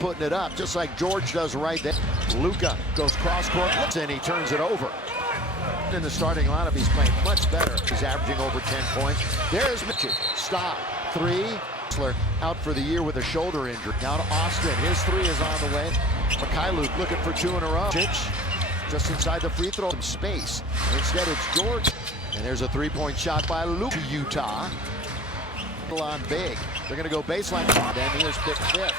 putting it up, just like George does right there. Luka goes cross-court, and he turns it over. In the starting lineup, he's playing much better. He's averaging over 10 points. There's Mitchell. Stop. Three. Out for the year with a shoulder injury. Now to Austin. His three is on the way. Mikhailuk looking for 2 in a row. Just inside the free throw space. Instead, it's George. And there's a three-point shot by Luka. Utah. On big. They're going to go baseline. Then here's pick fifth.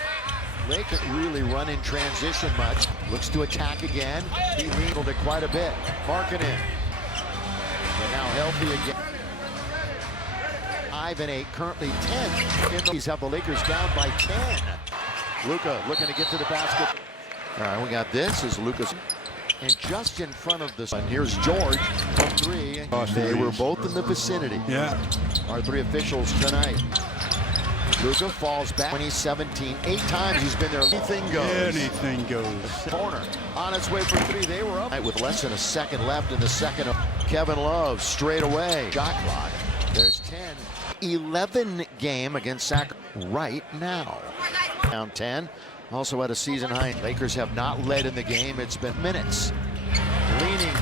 They could really run in transition much. Looks to attack again. He leaned it quite a bit. Markkanen. They're now healthy again. 5 and 8, currently 10. These have the Lakers down by 10. Luka looking to get to the basket. All right, we got this is Luka's. And just in front of this, and here's George from 3. They were both in the vicinity. Yeah. Our 3 officials tonight. Luka falls back. 2017, 8 times he's been there. Anything goes. Anything goes. Corner on its way for 3. They were up with less than a second left in the second. Kevin Love straight away. Shot clock. There's 10. 11 game against Sacramento right now. Down 10. Also at a season high. Lakers have not led in the game. It's been minutes. Leaning.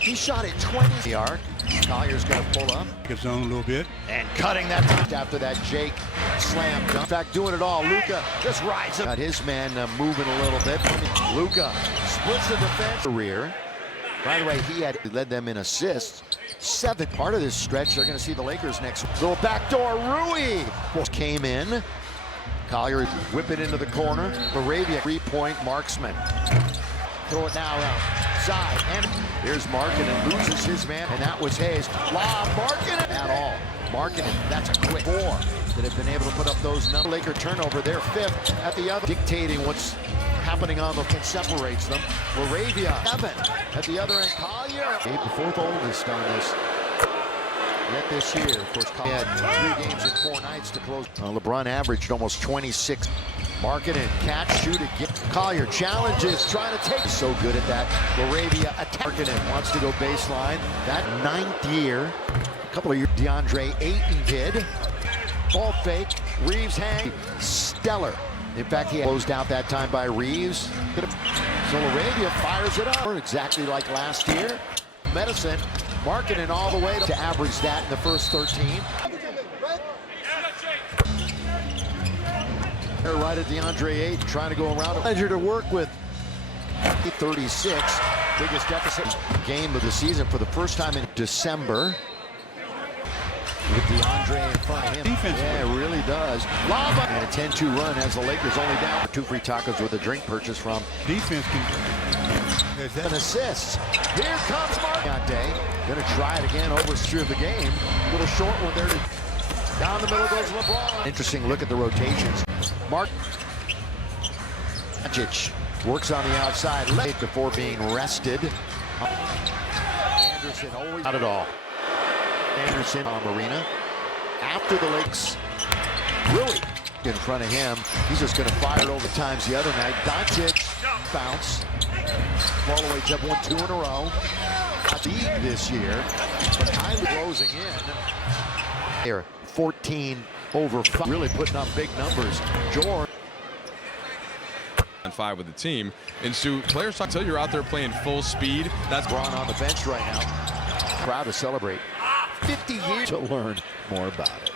He shot at 20. The arc. Collier's going to pull up. His zone a little bit. And cutting that after that Jake slam dunk. In fact, doing it all. Luka just rides up. Got his man moving a little bit. Luka splits the defense. Career. By the way, he had led them in assists. 7 part of this stretch. They're going to see the Lakers next. Little backdoor. Rui came in. Collier whip it into the corner. Laravia 3-point marksman. Throw it now outside. And here's Markkanen, loses his man, and that was Hayes. Lob, Markkanen at all. Markkanen, that's a quick 4 that have been able to put up those numbers. Laker turnover, they're 5th at the other, dictating what's happening on the and separates them. Laravia 7 at the other end. Collier, the 4th oldest on this. Yet this year, of course, Collier had 3 games in 4 nights to close. LeBron averaged almost 26. Markkanen, catch, shoot again. Collier challenges, trying to take. So good at that. Laravia attack. Markkanen wants to go baseline. That 9th year, a couple of years, DeAndre Ayton did. Ball fake, Reeves hang, stellar. In fact, he closed out that time by Reeves. So Laravia fires it up. Exactly like last year. Medicine, Markkanen all the way to average that in the first 13. They're right at DeAndre Ayton, trying to go around. Pleasure to work with. 36, biggest deficit game of the season for the first time in December. With DeAndre in front of him. Defense. Yeah, it really does. Lava. And a 10-2 run has the Lakers only down. 2 free tacos with a drink purchase from. Defense can. An assist. Here comes Markkanen. Going to try it again over through the game. Little short one there. Down the middle goes LeBron. Interesting look at the rotations. Mark Magic works on the outside late before being rested. Anderson always not at all. Anderson on Marina. After the Lakers, really in front of him. He's just going to fire it over times the other night. Doncic bounce. Holloway's have won 2 in a row. Deep this year, but Kylie closing in. Here, 14 over 5. Really putting up big numbers. George. On 5 with the team. And so players talk until you're out there playing full speed. That's Braun on the bench right now. Proud to celebrate. 50 years to learn more about it.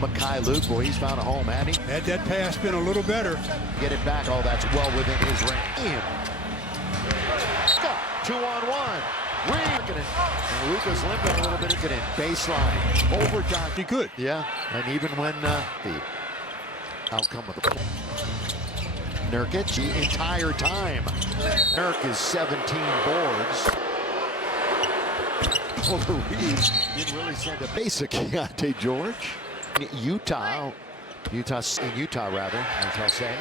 Mikhailuk, boy, he's found a home, hasn't he? Had that pass been a little better. Get it back. Oh, that's well within his range. 2-on-1. And Luka's limping a little bit. He could in baseline. Overtime. He could. Yeah, and even when the outcome of the play. Nurkic the entire time. Nurk is 17 boards. Over Reeves didn't really send a basic Keontae George. Utah rather, I'll say.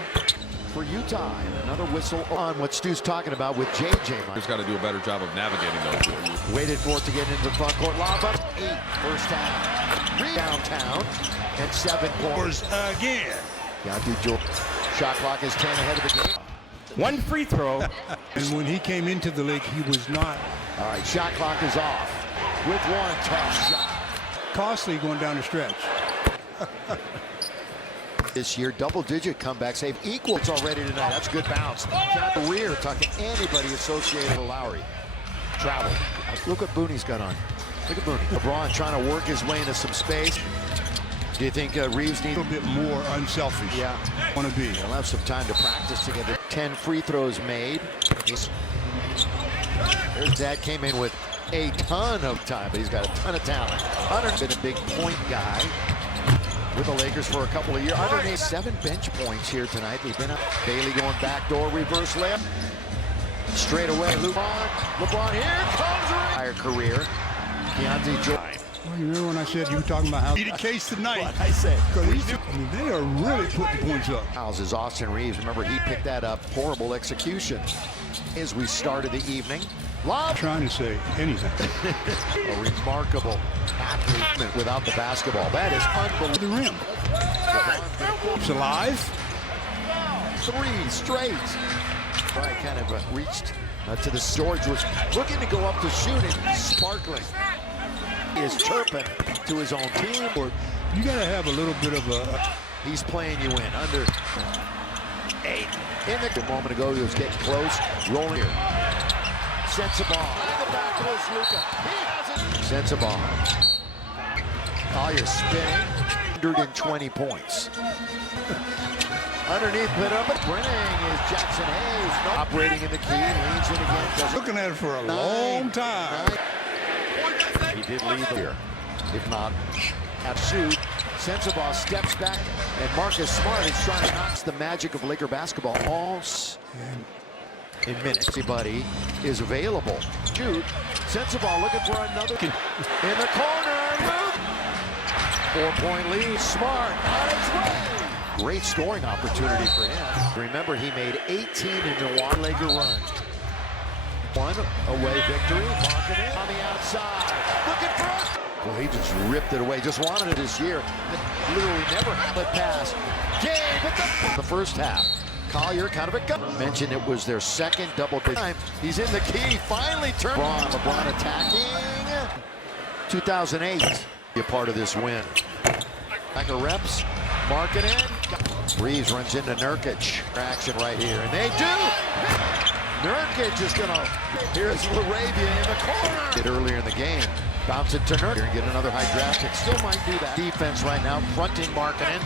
For Utah, and another whistle on what Stu's talking about with JJ. He's got to do a better job of navigating those. Waited for it to get into the front court. Lob up. 8 first half. Downtown. And 7 points. Again. Keontae George. Shot clock is 10 ahead of the game. 1 free throw. And when he came into the league, he was not. All right, shot clock is off. With 1 tough shot. Costly going down the stretch. this year, double-digit comeback save equal. It's already tonight. That's a good bounce. Career talking to anybody associated with Lowry. Travel. Look what Booney's got on. Look at Booney. LeBron trying to work his way into some space. Do you think Reeves needs A little bit more unselfish. Yeah. Want to be. They'll have some time to practice together. 10 free throws made. There's Dad came in with a ton of time, but he's got a ton of talent. Hunter's been a big point guy with the Lakers for a couple of years. Underneath 7 bench points here tonight. They've been up. Bailey going backdoor, reverse layup. Straight away, LeBron here comes Ray. Entire career. Keontae Jordan. Well, you remember when I said you were talking about how be the case tonight? What I said. They are really putting points up. Fouls is Austin Reeves. Remember, he picked that up. Horrible execution. As we started the evening. Lob. Trying to say anything. A remarkable athlete without the basketball. That is unbelievable. The rim. It's alive. 3 straight. Right, kind of reached to the storage. Was looking to go up to shoot it. Sparkling. He is chirping to his own team. You got to have a little bit of a. He's playing you in. Under 8. In the moment ago, he was getting close. Rolling here. Sets a ball. In the back goes Luka. He has it. Sets a ball. Collier spinning. 120 points. Underneath, put up a bring is Jackson Hayes. No. Operating in the key. Leans in again. Looking at it for a long time. He did lead here. If not, at shoot. Sensabaugh steps back, and Marcus Smart is trying to knock the magic of Laker basketball all in minutes. Everybody is available. Shoot. Sensabaugh looking for another. In the corner. Move. 4-point lead. Smart on its way. Great scoring opportunity for him. Remember, he made 18 in the Laker run. 1 away victory. Marketing on the outside. Looking for it. Well, he just ripped it away. Just wanted it this year. Literally never had it pass. Gabe at the first half. Collier kind of a gun. Mentioned it was their second double time. He's in the key. Finally turned. LeBron attacking. 2008. Be a part of this win. Back of reps. Marketing. Reeves runs into Nurkic. Action right here. And they do. Nurkic is going to. Here's Laravia in the corner. Did earlier in the game. Bounce it to Nurkic and get another high draft pick. Still might do that. Defense right now. Fronting Marketing.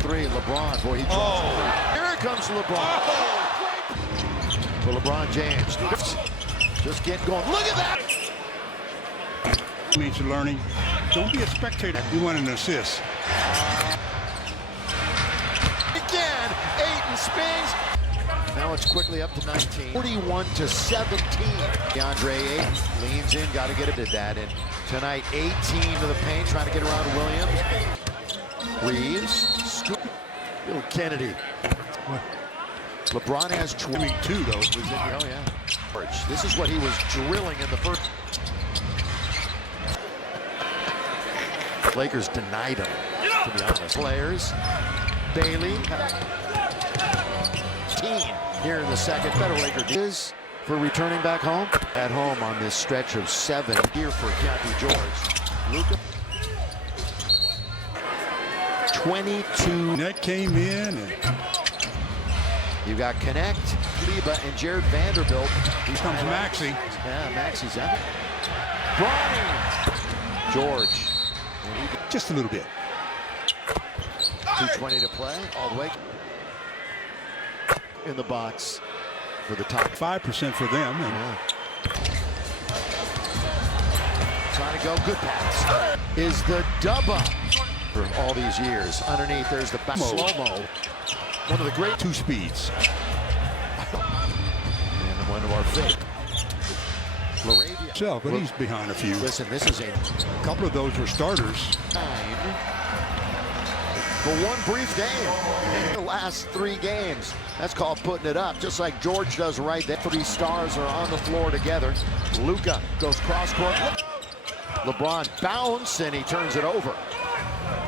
3. LeBron. Boy, he drops. Here comes LeBron. For LeBron James. Just get going. Look at that. Means you're learning. Don't be a spectator. You want an assist. Again, 8 and spins. Now it's quickly up to 19. 41-17. DeAndre Ayton leans in, got to get it to that. And tonight, 18 to the paint, trying to get around Williams. Reeves, little Kennedy. LeBron has 22 though. Oh yeah. This is what he was drilling in the first. Lakers denied him, to be honest. Players, Bailey, team here in the second. Better Laker is for returning back home. At home on this stretch of 7 here for Keontae George. Luka. 22. That came in. And You got Connect, Kleba, and Jared Vanderbilt. here comes Maxey. Yeah, Maxey's out. Bronny. George. Just a little bit. 2:20 to play, all the way in the box for the top. 5% for them. And Trying to go, good pass. Is the dubba for all these years. Underneath, there's the slow-mo. One of the great 2 speeds. And one of our favorite. Laravia. But he's behind a few. Listen, this is a couple of those were starters. time for one brief game in the last 3 games. That's called putting it up, just like George does right there. 3 stars are on the floor together. Luka goes cross-court. LeBron bounce, and he turns it over.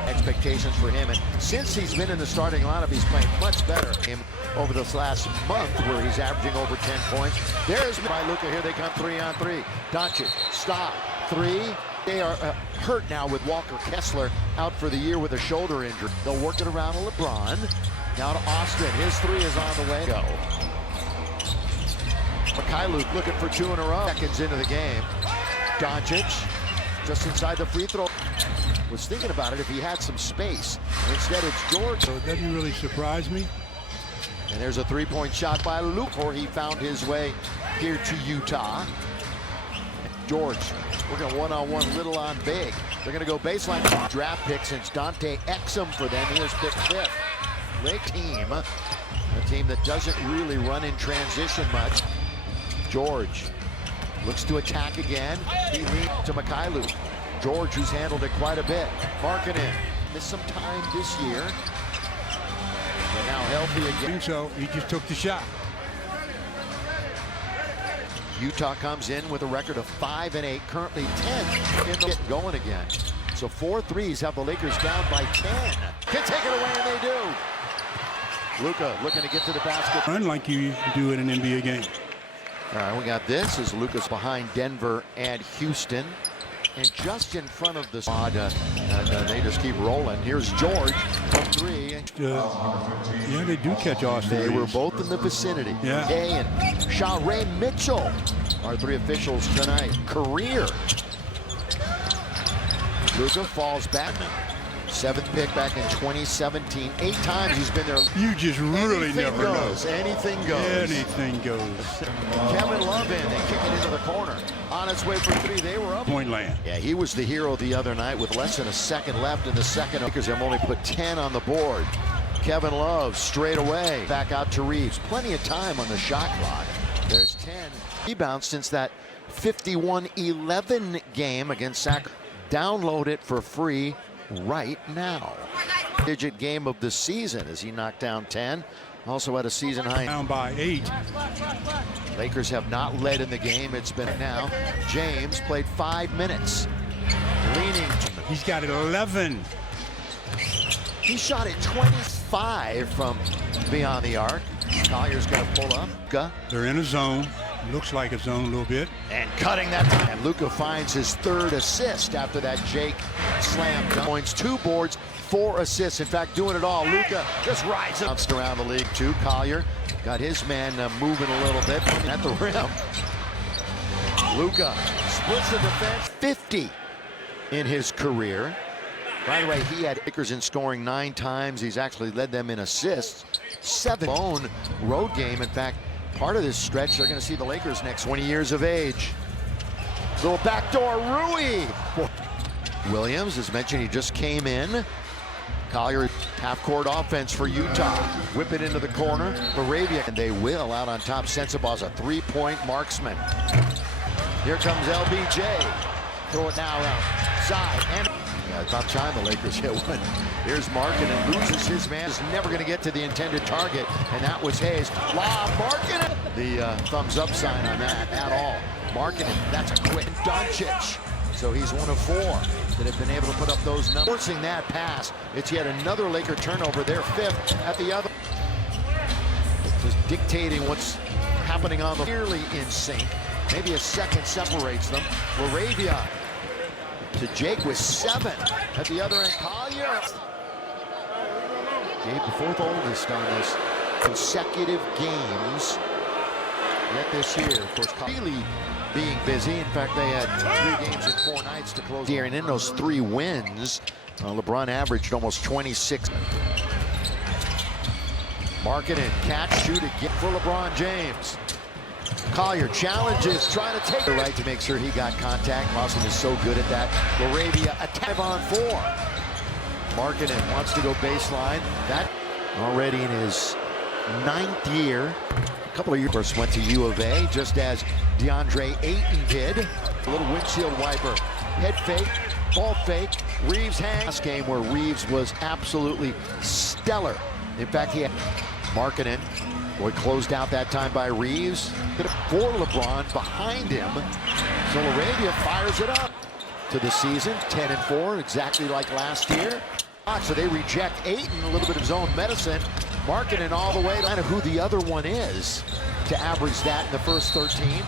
Expectations for him, and since he's been in the starting lineup, he's playing much better. Him over this last month, where he's averaging over 10 points. There's by Luka. Here they come 3-on-3. Doncic, stop, 3, They are hurt now with Walker Kessler out for the year with a shoulder injury. They'll work it around to LeBron. Now to Austin. His three is on the way. Go. Mikhailuk looking for two in a row. Seconds into the game. Doncic just inside the free throw. Was thinking about it if he had some space. Instead, it's George. So it doesn't really surprise me. And there's a three-point shot by Luke, or he found his way here to Utah. George working one-on-one, little on big. They're going to go baseline. Draft pick since Dante Exum for them. He was picked fifth. Lake team, a team that doesn't really run in transition much. George looks to attack again. He leads to Mikhailuk. George, who's handled it quite a bit. Markkanen missed some time this year. But now healthy again. So he just took the shot. Utah comes in with a record of 5-8, currently 10 in the going again. So 4 threes have the Lakers down by 10. Can take it away, and they do. Luka looking to get to the basket. Unlike you do in an NBA game. All right, we got this as Luka's behind Denver and Houston. And just in front of the squad, they just keep rolling. Here's George from three. Yeah, they do catch Austin. They were both in the vicinity. Yeah. Kay and Sha'Ray Mitchell are three officials tonight. Career. Luka falls back. 7th pick back in 2017. 8 times he's been there. You just really Anything never goes. know. Anything goes. Anything goes. Kevin Love in. They kick it into the corner. On its way for 3. They were up. Point land. Yeah, he was the hero the other night with less than a second left in the second. Lakers have only put 10 on the board. Kevin Love straight away. Back out to Reeves. Plenty of time on the shot clock. There's 10 rebounds since that 51-11 game against Sacramento. Download it for free right now. Digit game of the season as he knocked down 10. Also had a season high. Down by 8. Lakers have not led in the game. It's been now. James played 5 minutes. Leaning. He's got 11. He shot it 25 from beyond the arc. Collier's going to pull up. They're in a zone. Looks like a zone a little bit. And cutting that time. And Luka finds his 3rd assist after that Jake slam dunk. Points, 2 boards, 4 assists. In fact, doing it all. Luka just rides it. Bounced around the league too. Collier got his man moving a little bit at the rim. Luka splits the defense. 50 in his career. By the way, he had Lakers in scoring 9 times. He's actually led them in assists. 7 own road game. In fact, part of this stretch, they're going to see the Lakers next 20 years of age. Little backdoor Rui. Williams, as mentioned, he just came in. Collier, half-court offense for Utah. Whip it into the corner. Moravia, and they will out on top. Sensabaugh's a 3-point marksman. Here comes LBJ. Throw it now outside. And about time the Lakers hit one. Here's Markkanen, loses his man. Is never going to get to the intended target, and that was Hayes. Lob, Markkanen. The thumbs up sign on that at all. Markkanen, that's a quick. Doncic. So he's 1 of 4 that have been able to put up those numbers. Forcing that pass. It's yet another Laker turnover. They're 5th at the other. Just dictating what's happening on the nearly in sync. Maybe a second separates them. Moravia to Jake with 7 at the other end. Collier. Gabe, the 4th oldest on this consecutive games yet this year. Of course, really being busy. In fact, they had 3 games in 4 nights to close the year, and in those 3 wins, LeBron averaged almost 26. Markkanen, catch, shoot again for LeBron James. Collier challenges, trying to take the right to make sure he got contact. Lawson is so good at that. Moravia, a 5 on 4. Markkanen wants to go baseline. That already in his 9th year. A couple of years went to U of A, just as DeAndre Ayton did. A little windshield wiper. Head fake, ball fake. Reeves hangs. Last game where Reeves was absolutely stellar. In fact, he had Markkanen. Boy, closed out that time by Reeves. For LeBron behind him. So Moravia fires it up to the season. 10-4, exactly like last year. So they reject Ayton, a little bit of zone medicine. Markkanen all the way, kind of who the other one is to average that in the first 13.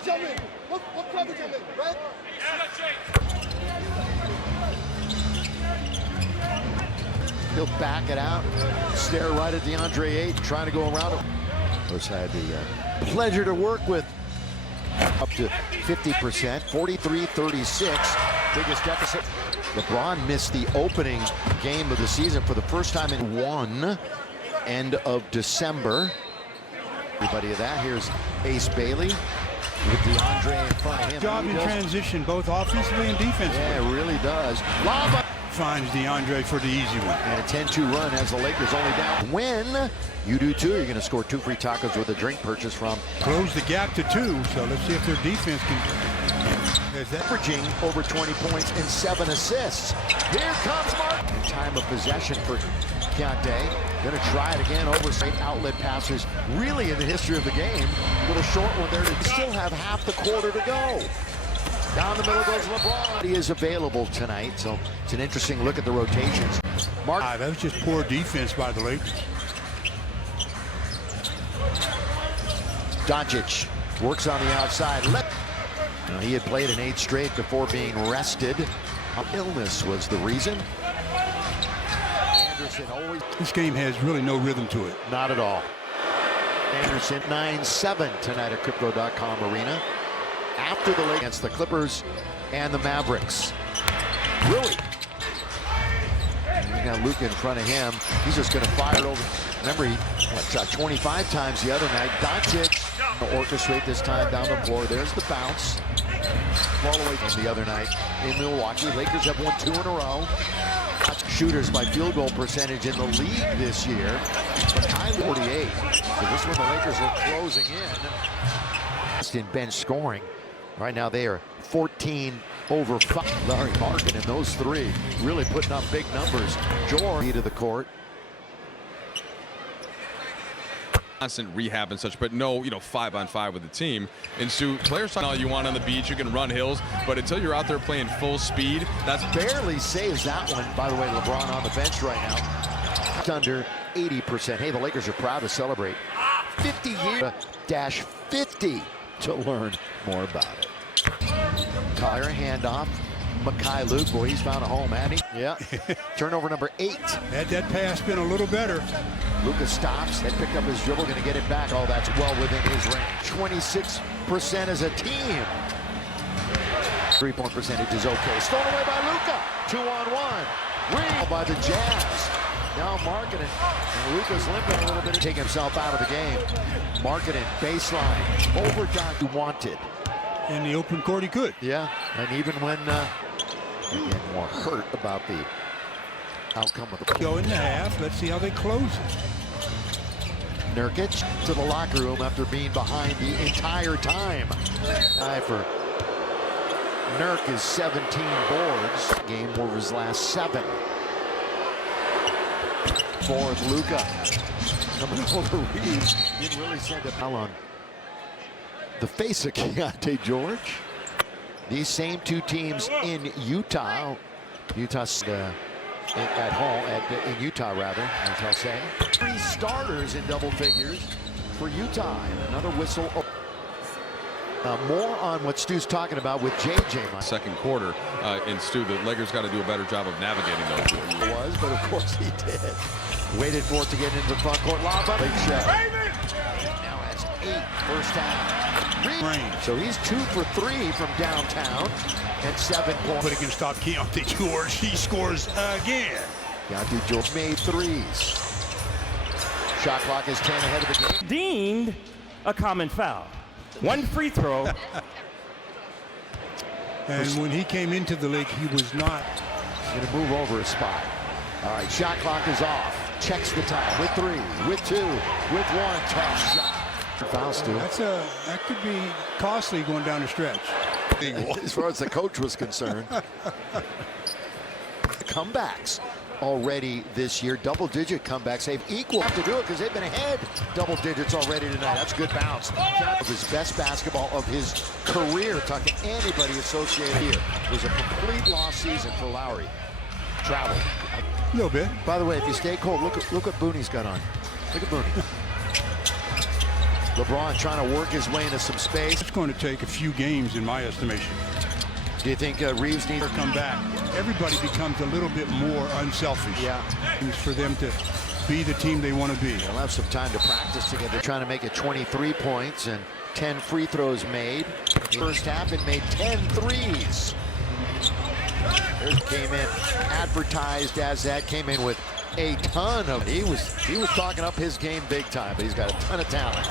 coverage I'm in? What coverage I'm in? Red? He'll back it out, stare right at DeAndre Ayton, trying to go around him. Those had the pleasure to work with. Up to 50%, 43-36, biggest deficit. LeBron missed the opening game of the season for the first time in one, end of December. Everybody of that, here's Ace Bailey with DeAndre in front of him. Job in transition, both offensively and defensively. Yeah, it really does. Lava Finds DeAndre for the easy one. and a 10-2 run has the Lakers only down. When you do too, you're going to score 2 free tacos with a drink purchase from Close the gap to 2, so let's see if their defense can. There's that. averaging over 20 points and 7 assists. Here comes Mark. Time of possession for Keontae. Going to try it again. Oversight outlet passes really in the history of the game. Little short one there. They still have half the quarter to go. Down the middle goes LeBron. He is available tonight, so it's an interesting look at the rotations. Mark. That was just poor defense by the Lakers. Doncic works on the outside. Now, he had played an 8 straight before being rested. Illness was the reason. Anderson always This game has really no rhythm to it. not at all. Anderson 9-7 tonight at Crypto.com Arena. After the Lakers against the Clippers and the Mavericks. Really? He's got Luka in front of him. He's just going to fire it over. Remember, he shot 25 times the other night. Doncic orchestrate this time down the floor. There's the bounce. Ball away from the other night in Milwaukee. Lakers have won 2 in a row. Shooters by field goal percentage in the league this year. But high 48. So this one the Lakers are closing in bench scoring. Right now they are 14 over 5. Larry Markin and those 3 really putting up big numbers. George to the court. Constant rehab and such, but no, 5-on-5 with the team. And so players talk all you want on the beach, you can run hills, but until you're out there playing full speed, that's Barely saves that one. By the way, LeBron on the bench right now. It's under 80%. Hey, the Lakers are proud to celebrate 50 years dash 50 to learn more about it. Collier handoff. Makai Luke, boy, he's found a home, hasn't he? Yeah. Turnover number 8. Had that pass been a little better. Luka stops and picked up his dribble, going to get it back. Oh, that's well within his range. 26% as a team. 3-point percentage is okay. Stolen away by Luka. 2-on-1. Rebound by the Jazz. Now Markkanen. And Luka's limping a little bit to take himself out of the game. Markkanen, baseline. Overtime. He wanted. In the open court, he could. Yeah, and even when they get more hurt about the outcome of the play. Go in the half. Let's see how they close it. Nurkic to the locker room after being behind the entire time. For Nurk is 17 boards. Game over his last 7. Fourth, Luka. Coming over Reeves. Didn't really send a foul on the face of Keontae George. These same 2 teams in Utah. Utah's at home, in Utah rather, I shall say. 3 starters in double figures for Utah. And another whistle. More on what Stu's talking about with JJ. second quarter. And Stu, the Lakers got to do a better job of navigating those. It was, but of course he did. Waited for it to get into the front court. Lob up. Big shot. Now has 8 first half. So he's 2 for 3 from downtown and 7 points. But he can stop Keontae George. He scores again. Keontae George made 3s. Shot clock is 10 ahead of the game. Deemed a common foul. 1 free throw. And when he came into the league, he was not. Going to move over a spot. All right, shot clock is off. Checks the time with 3, with 2, with 1. Tough shot. Foul, Stu. That could be costly going down the stretch. As far as the coach was concerned. Comebacks already this year. Double-digit comebacks. They've equal to do it because they've been ahead double digits already tonight. That's a good bounce. Of his best basketball of his career. Talk to anybody associated here. It was a complete lost season for Lowry. Travel. A little bit. By the way, if you stay cold, look what Booney's got on. Look at Booney. LeBron trying to work his way into some space. It's going to take a few games, in my estimation, Do you think Reeves needs to come back. Everybody becomes a little bit more unselfish. Yeah. It's for them to be the team they want to be. They'll have some time to practice together. They're trying to make it 23 points and 10 free throws made. First half, it made 10 threes. Came in advertised as that. Came in with a ton of. He was talking up his game big time, but he's got a ton of talent.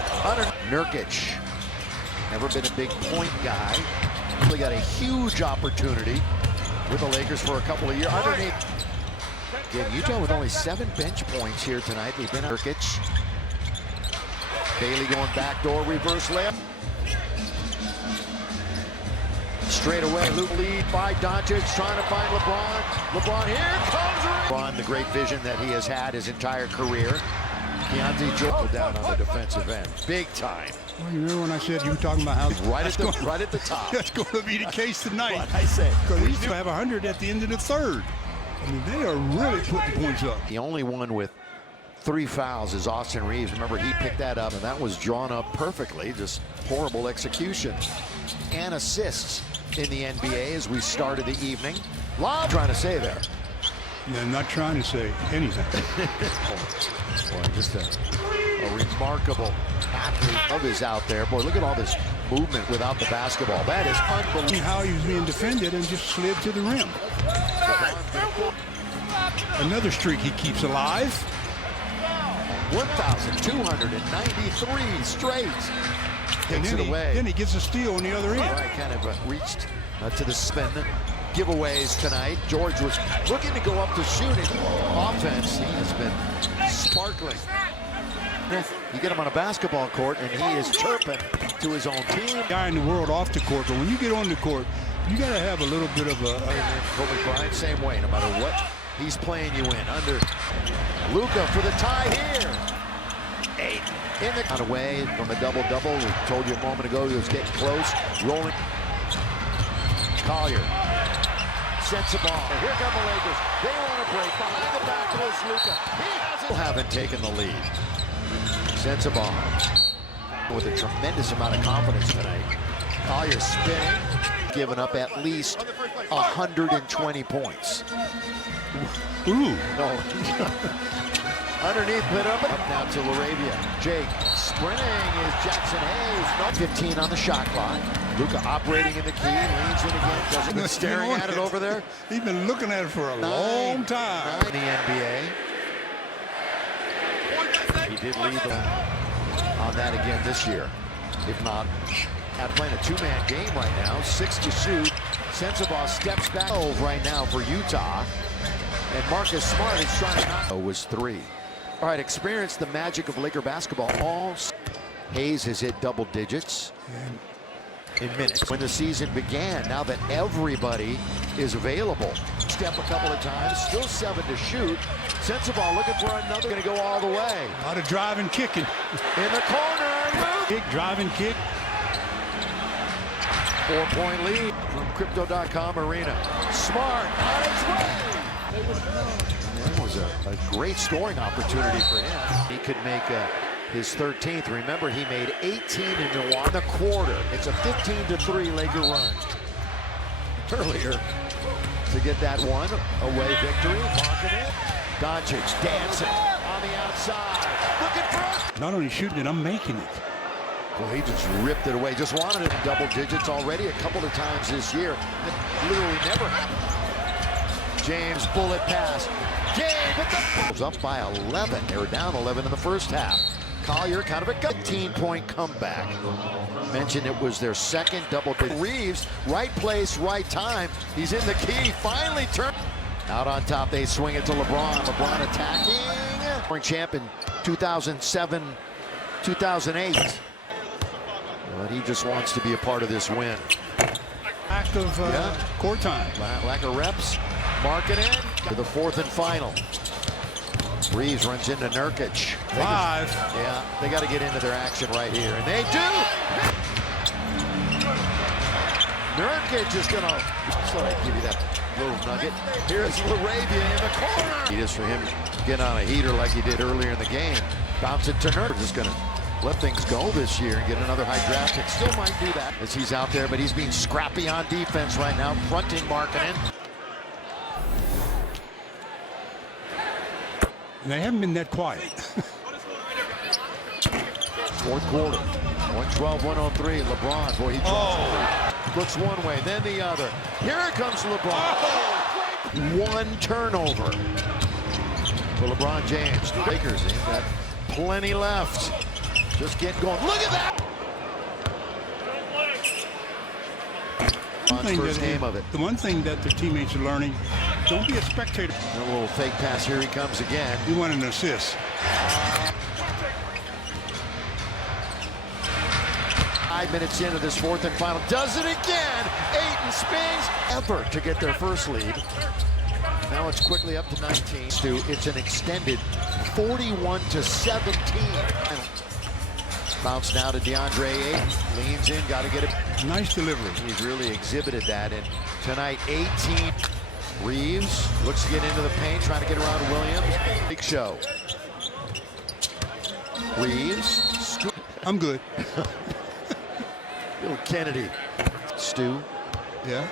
Nurkic, never been a big point guy. Really got a huge opportunity with the Lakers for a couple of years. Underneath. Again, Utah with only 7 bench points here tonight. They've been Nurkic. Bailey going backdoor reverse layup. Straight away, Luke lead by Doncic, trying to find LeBron. LeBron, here comes LeBron, the great vision that he has had his entire career. Keontae Jones down on the defensive end, big time. Well, you remember when I said you were talking about how Right at the top. that's going to be the case tonight. What I say. Because they used to have 100 at the end of the third. I mean, they are really putting points up. The only one with 3 fouls is Austin Reeves. Remember, he picked that up, and that was drawn up perfectly. Just horrible execution. And assists in the NBA as we started the evening. Lob trying to say there. Yeah, I'm not trying to say anything. Boy, just a remarkable athlete of his out there. Boy, look at all this movement without the basketball. That is unbelievable. How he was being defended and just slid to the rim. Another streak he keeps alive. 1,293 straight. Takes it away. Then he gets a steal on the other end. Right, kind of reached to the spin. Giveaways tonight. George was looking to go up to shoot it. Offense, he has been sparkling. You get him on a basketball court, and he is chirping to his own team. Guy in the world off the court, but when you get on the court, you got to have a little bit of a. Kobe Bryant, same way, no matter what he's playing you in. Under Luka for the tie here. 8 in the cut away from a double-double. We told you a moment ago he was getting close. Rolling. Collier sets the ball. Here come the Lakers. They want to break. Behind the back goes Luka. He haven't taken the lead. Sets a ball with a tremendous amount of confidence tonight. Collier spinning, giving up at least 120 points. Ooh. No. Underneath, put up now to Laravia. Jake sprinting is Jackson Hayes. 15 on the shot clock. Luka operating in the key, leans in again. Doesn't been staring at it over there. He's been looking at it for a long time. In the NBA. He did lead on that again this year. If not, playing a 2-man game right now. 6 to shoot. Sensabaugh steps back right now for Utah. And Marcus Smart is trying to knock. Was 3. All right, experience the magic of Laker basketball. Hayes has hit double digits in minutes when the season began. Now that everybody is available. Step a couple of times, still 7 to shoot. Sensabaugh looking for another, going to go all the way. A lot of driving, kicking. In the corner, Kick, driving, kick. 4-point lead from Crypto.com Arena. Smart on its way. That was a great scoring opportunity for him. He could make his 13th. Remember, he made 18 in the quarter. It's a 15-3 Laker run. Earlier to get that one away victory. Marketing. Doncic dancing on the outside. Looking for it. Not only shooting it, I'm making it. Well, he just ripped it away. Just wanted it in double digits already a couple of times this year. It literally never happened. James bullet pass. Gabe with the up by 11. They were down 11 in the first half. Collier kind of a 15-point comeback. Mentioned it was their second double digit. Reeves, right place, right time. He's in the key. Finally turned. Out on top, they swing it to LeBron. LeBron attacking. Champ in 2007, 2008. But he just wants to be a part of this win. Lack of court time. Lack of reps. Marking in to the 4th and final. Reeves runs into Nurkic. 5. Yeah, they got to get into their action right here, and they do. Nurkic is going to. So I give you that little nugget. Here's Laravia in the corner. It is for him to get on a heater like he did earlier in the game. Bounce it to Nurkic. Just going to let things go this year and get another high draft pick. Still might do that as he's out there, but he's being scrappy on defense right now, fronting Markkanen. And they haven't been that quiet. Fourth quarter, 112-103. LeBron, boy, he looks one way, then the other. Here comes LeBron. One turnover for LeBron James. The Lakers, they've got plenty left. Just get going. Look at that! First game of it. The one thing that their teammates are learning, don't be a spectator. A little fake pass. Here he comes again. You want an assist. 5 minutes into this fourth and final. Does it again. Ayton spins. Ever to get their first lead. Now it's quickly up to 19. It's an extended 41-17. Bounce now to DeAndre Ayton. Leans in. Got to get it. Nice delivery. He's really exhibited that. And tonight, 18. Reeves looks to get into the paint, trying to get around Williams. Big show. Reeves. I'm good. Little Kennedy. Stu. Yeah.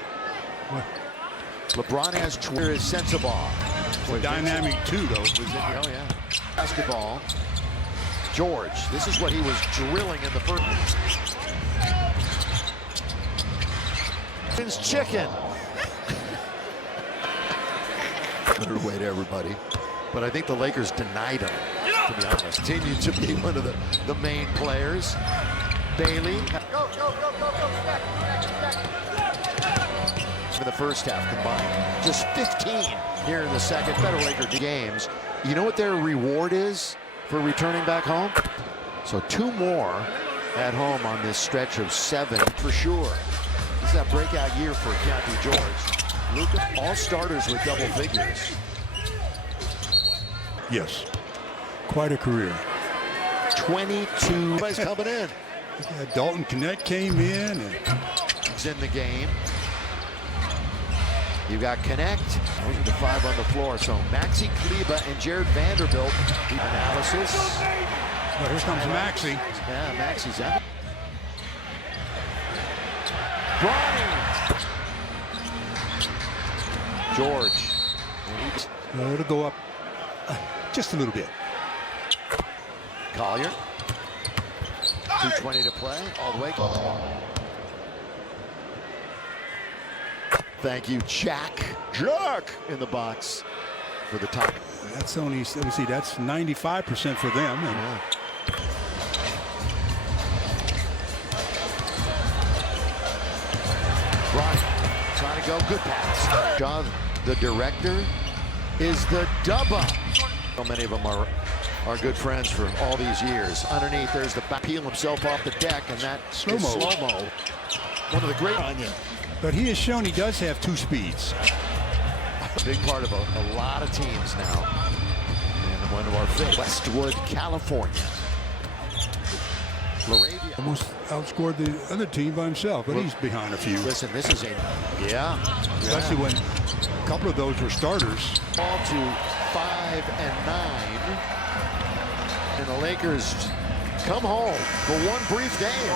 LeBron has his sense ball. Dynamic too, though. Oh yeah. Basketball. George. This is what he was drilling in the first. It's chicken. Better way to everybody. But I think the Lakers denied him, to be honest. Continued to be one of the main players. Bailey. Go, stack. In the first half combined. Just 15 here in the second. Better Laker games. You know what their reward is for returning back home? So 2 more at home on this stretch of 7 for sure. This is a breakout year for Keontae George. Luka, all starters with double figures. Yes. Quite a career. 22 plays coming in. Dalton Connect came in. And He's in the game. You got Connect. Those are the 5 on the floor. So Maxi Kleber and Jared Vanderbilt. Analysis. well, here comes Maxey. Yeah, Maxi's out. Bronny. George. It'll go up just a little bit. Collier. 2:20 to play. All the way. Thank you, Jack in the box for the top. That's only, let me see, that's 95% for them. And Bronny trying to go. Good pass. John, the director, is the Dubba. So many of them are good friends for all these years. Underneath, there's the back. Peel himself off the deck, and that Slow-mo. slow-mo. One of the great onion. But he has shown he does have 2 speeds. A big part of a lot of teams now. And one of our favorites, Westwood, California. Laravia. Almost outscored the other team by himself, but he's behind a few. Listen, this is Especially when a couple of those were starters. Ball to 5 and 9. And the Lakers come home for one brief game.